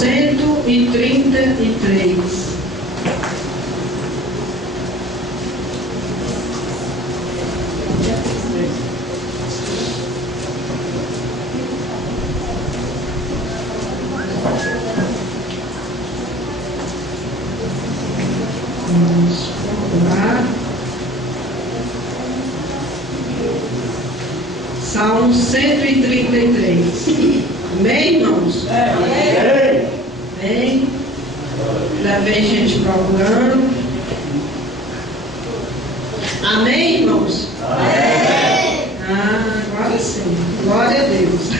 133. Vamos procurar. Salmo 133. Amém, irmãos? Amém. Já vem gente procurando. Amém, irmãos? Amém. Agora sim. Glória a Deus.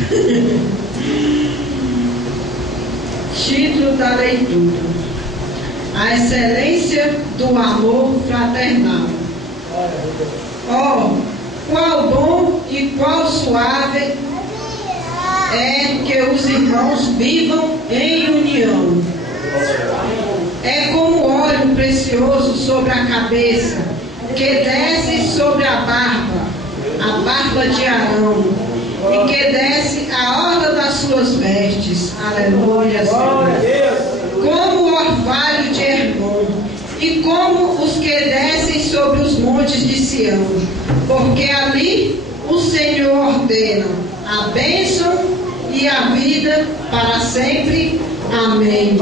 Título da leitura: A excelência do amor fraternal. Oh, qual bom e qual suave é que os irmãos vivam em união. É como óleo precioso sobre a cabeça, que desce sobre a barba de Arão, e que desce a orla das suas vestes. Aleluia, Senhor. Como o orvalho de Hermon, e como os que descem sobre os montes de Sião, porque ali o Senhor ordena a bênção e a vida para sempre. Amém.